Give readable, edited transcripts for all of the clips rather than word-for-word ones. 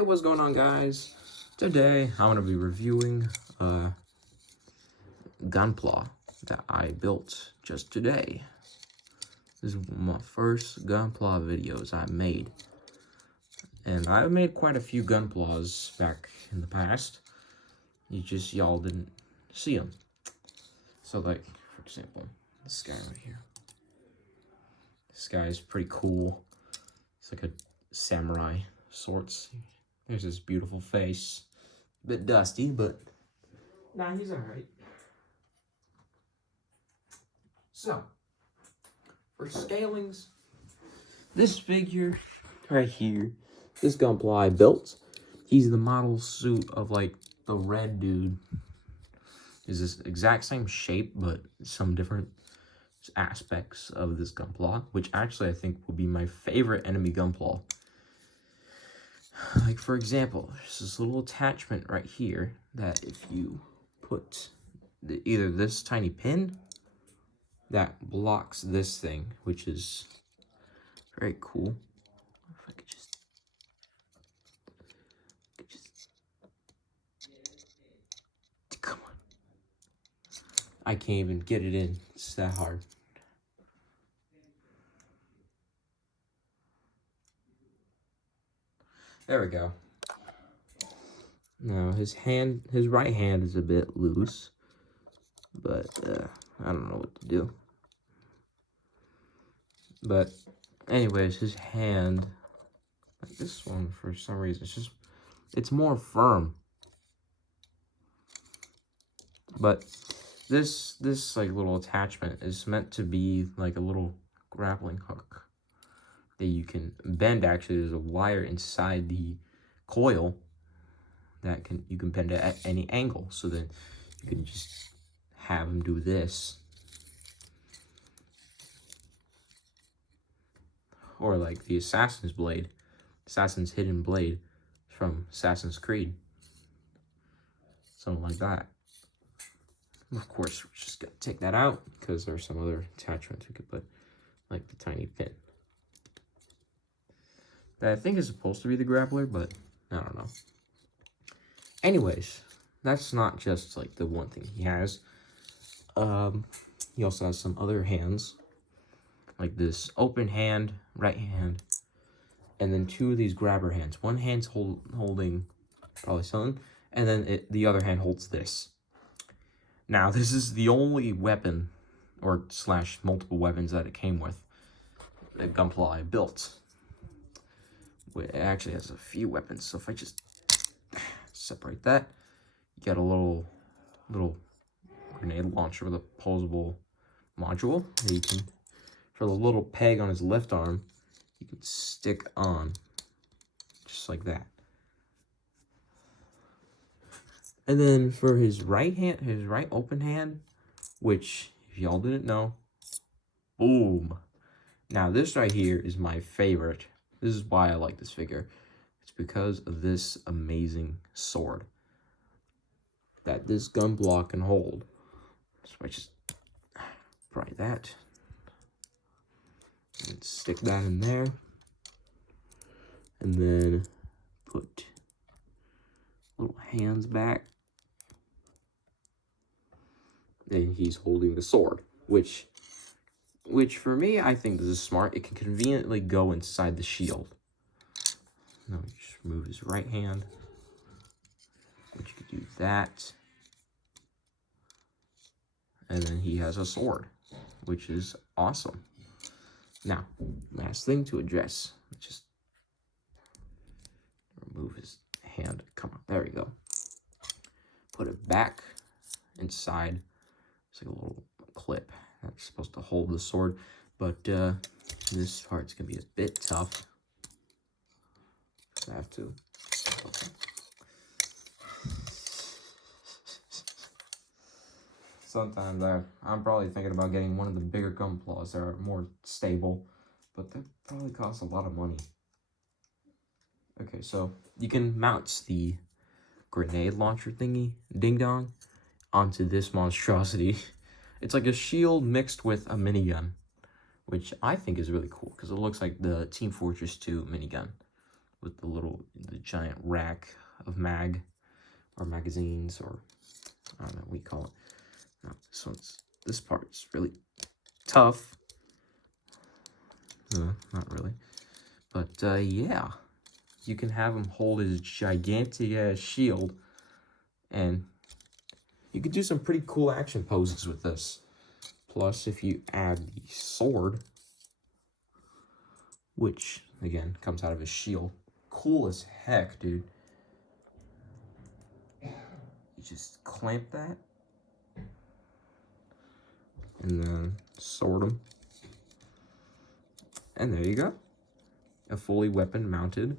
Hey, what's going on, guys? Today I'm gonna be reviewing a gunpla that I built just today. This is my first gunpla videos I made, and I've made quite a few gunplas back in the past. Y'all didn't see them. So, like, for example, this guy right here. This guy is pretty cool. It's like a samurai sorts. There's his beautiful face. A bit dusty, but nah, he's alright. So, for scalings, this figure right here, this gunpla I built, he's the model suit of like the red dude. Is this exact same shape, but some different aspects of this gunpla, which actually I think will be my favorite enemy gunpla. Like, for example, there's this little attachment right here that if you put either this tiny pin that blocks this thing, which is very cool. If I could just come on. I can't even get it in. It's that hard. There we go. Now his right hand is a bit loose, but I don't know what to do. But anyways, his hand, like this one, for some reason, it's more firm. But this like little attachment is meant to be like a little grappling hook that you can bend. Actually, there's a wire inside the coil that you can bend it at any angle, so then you can just have him do this. Or like the Assassin's Hidden Blade from Assassin's Creed. Something like that. Of course, we're just gonna take that out because there's some other attachments we could put, like the tiny pin. That I think is supposed to be the grappler, but I don't know. Anyways, that's not just like the one thing he has. He also has some other hands, like this open hand, right hand, and then two of these grabber hands. One hand's holding probably something, and then the other hand holds this. Now, this is the only weapon, or / multiple weapons that it came with, the gunpla I built. It actually has a few weapons, so if I just separate that, you get a little grenade launcher with a posable module that you can, for the little peg on his left arm, you can stick on, just like that. And then for his right hand, his right open hand, which, if y'all didn't know, boom. Now, this right here is my favorite. This is why I like this figure. It's because of this amazing sword that this gunpla can hold. So I just pry that and stick that in there, and then put little hands back. And he's holding the sword, which for me, I think this is smart. It can conveniently go inside the shield. Now we just remove his right hand, which you could do that. And then he has a sword, which is awesome. Now, last thing to address, just remove his hand. Come on, there we go. Put it back inside. It's like a little clip that's supposed to hold the sword, but this part's gonna be a bit tough. I have to. Okay. Sometimes I'm probably thinking about getting one of the bigger gunplas that are more stable, but that probably costs a lot of money. Okay, so you can mount the grenade launcher thingy, ding dong, onto this monstrosity. It's like a shield mixed with a minigun, which I think is really cool because it looks like the Team Fortress 2 minigun, with the giant rack of magazines, or I don't know what we call it. No, this part's really tough. Not really. But yeah, you can have him hold his gigantic ass shield, and you could do some pretty cool action poses with this. Plus, if you add the sword, which again comes out of his shield, cool as heck, dude. You just clamp that, and then sword him, and there you go. A fully weapon-mounted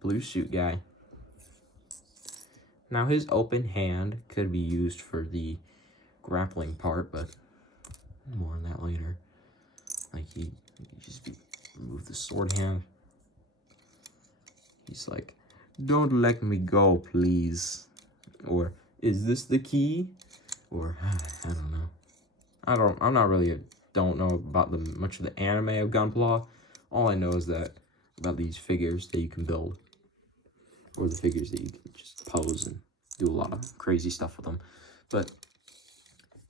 blue suit guy. Now, his open hand could be used for the grappling part, but more on that later. Like, he just remove the sword hand. He's like, "Don't let me go, please." Or, "Is this the key?" Or, I don't know. I'm not really don't know about much of the anime of Gunpla. All I know is that about these figures that you can build, or the figures that you can just pose and do a lot of crazy stuff with them. But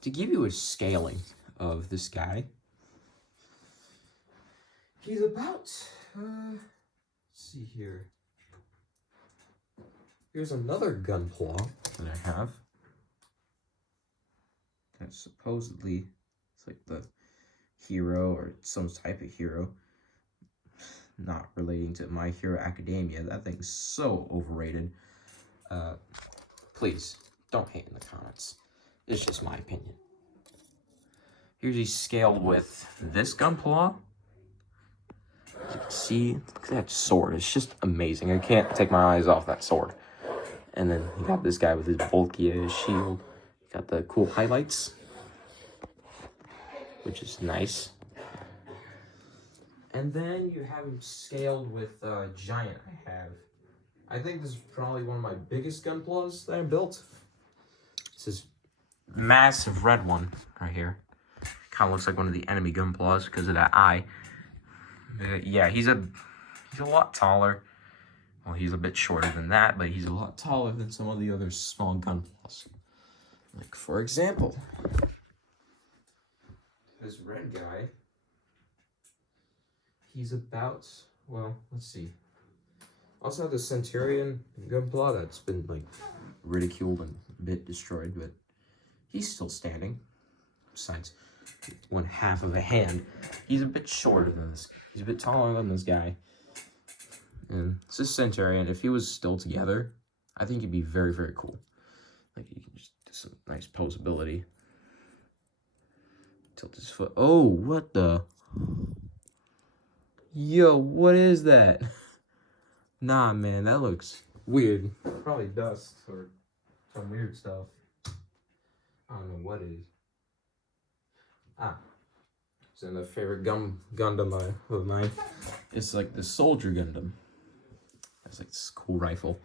to give you a scaling of this guy, he's about, let's see here. Here's another Gunpla that I have. That's supposedly, it's like the hero or some type of hero. Not relating to My Hero Academia. That thing's so overrated. Please, don't hate in the comments. It's just my opinion. Here's he scaled with this Gunpla. As you can see, look at that sword. It's just amazing. I can't take my eyes off that sword. And then you got this guy with his bulky ass shield. You got the cool highlights, which is nice. And then you have him scaled with Giant I think this is probably one of my biggest Gunplas that I built. It's this massive red one right here. Kind of looks like one of the enemy Gunplas because of that eye. Yeah, he's a lot taller. Well, he's a bit shorter than that, but he's a lot taller than some of the other small Gunplas. Like, for example, this red guy, he's about, well, let's see. Also have the Centurion Gunpla that's been, like, ridiculed and a bit destroyed, but he's still standing. Besides one half of a hand. He's a bit shorter than this. He's a bit taller than this guy. And it's a Centurion. If he was still together, I think he'd be very, very cool. Like, you can just do some nice posability. Tilt his foot. Oh, what the? Yo, what is that? Nah, man, that looks weird. Probably dust or some weird stuff. I don't know what it is. It's another favorite Gundam of mine. It's like the Soldier Gundam. It's like this cool rifle.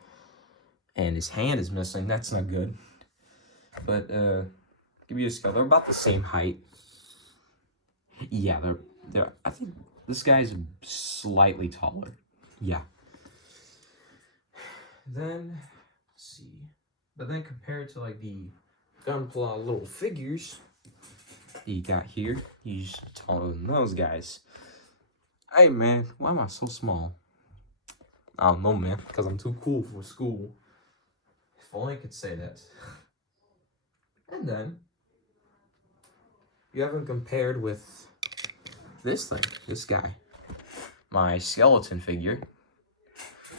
And his hand is missing. That's not good. But, give you a scale. They're about the same height. Yeah, they're I think this guy's slightly taller. Yeah. Then, let's see. But then compared to like the Gunpla little figures you got here, he's taller than those guys. Hey man, why am I so small? I don't know, man, because I'm too cool for school. If only I could say that. And then you haven't compared with this thing, this guy. My skeleton figure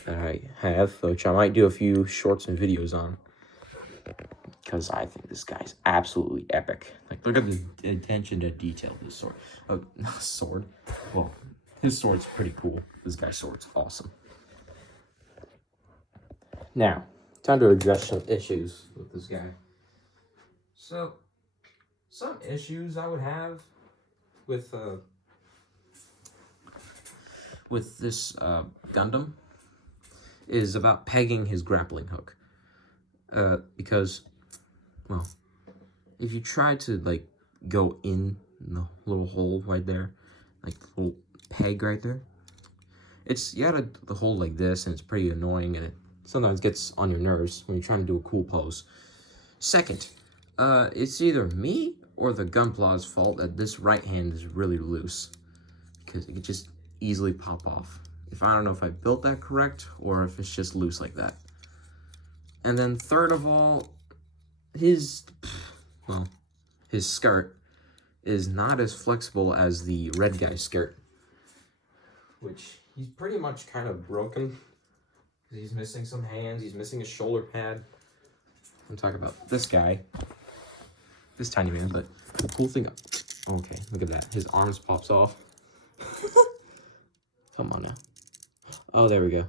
that I have, which I might do a few shorts and videos on. Because I think this guy's absolutely epic. Like, look at the attention to detail of this sword. Oh, not sword. Well, his sword's pretty cool. This guy's sword's awesome. Now, time to address some issues with this guy. So, some issues I would have with this Gundam is about pegging his grappling hook. Because, well, if you try to, like, go in the little hole right there, like the little peg right there, It's, you gotta hold like this, and it's pretty annoying, and it sometimes gets on your nerves when you're trying to do a cool pose. Second, it's either me or the gunpla's fault that this right hand is really loose, because it could just easily pop off. I don't know if I built that correct or if it's just loose like that. And then third of all, his skirt is not as flexible as the red guy's skirt, which he's pretty much kind of broken. He's missing some hands, he's missing a shoulder pad. I'm talking about this guy, this tiny man, but the cool thing, okay, look at that. His arms pops off. Come on now. Oh, there we go.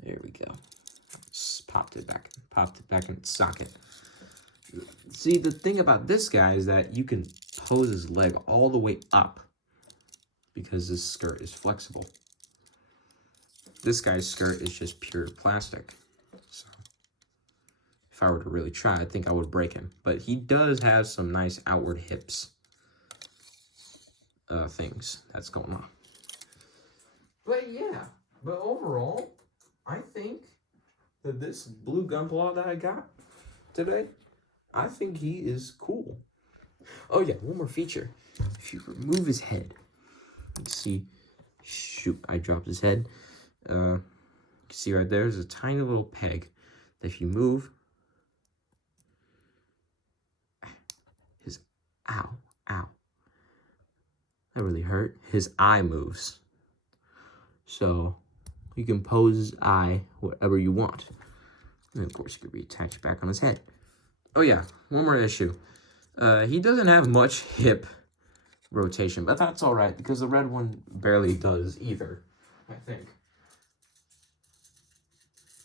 There we go. Just popped it back in its socket. See, the thing about this guy is that you can pose his leg all the way up because this skirt is flexible. This guy's skirt is just pure plastic. So if I were to really try, I think I would break him. But he does have some nice outward hips things that's going on. But yeah, but overall, I think that this blue gunpla that I got today, I think he is cool. Oh yeah, one more feature. If you remove his head, let's see. Shoot, I dropped his head. You can see right there's a tiny little peg that if you move, his, ow, that really hurt. His eye moves. So you can pose his eye whatever you want. And of course, you could reattach it back on his head. Oh yeah, one more issue. He doesn't have much hip rotation, but that's all right because the red one barely does either, I think.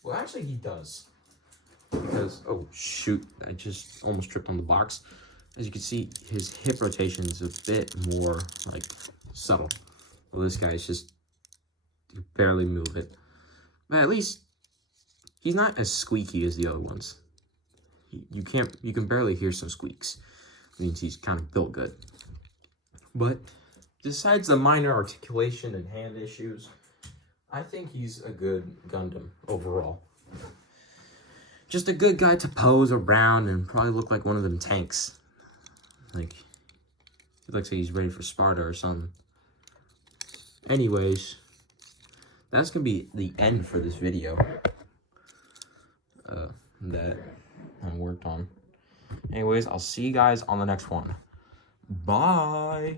Well, actually, he does. Because, oh shoot, I just almost tripped on the box. As you can see, his hip rotation is a bit more, like, subtle. Well, this guy's just, you barely move it. But at least, he's not as squeaky as the other ones. You can barely hear some squeaks. It means he's kind of built good. But, besides the minor articulation and hand issues, I think he's a good Gundam overall. Just a good guy to pose around and probably look like one of them tanks. Like, he looks like he's ready for Sparta or something. Anyways, that's gonna be the end for this video that I worked on. Anyways, I'll see you guys on the next one. Bye!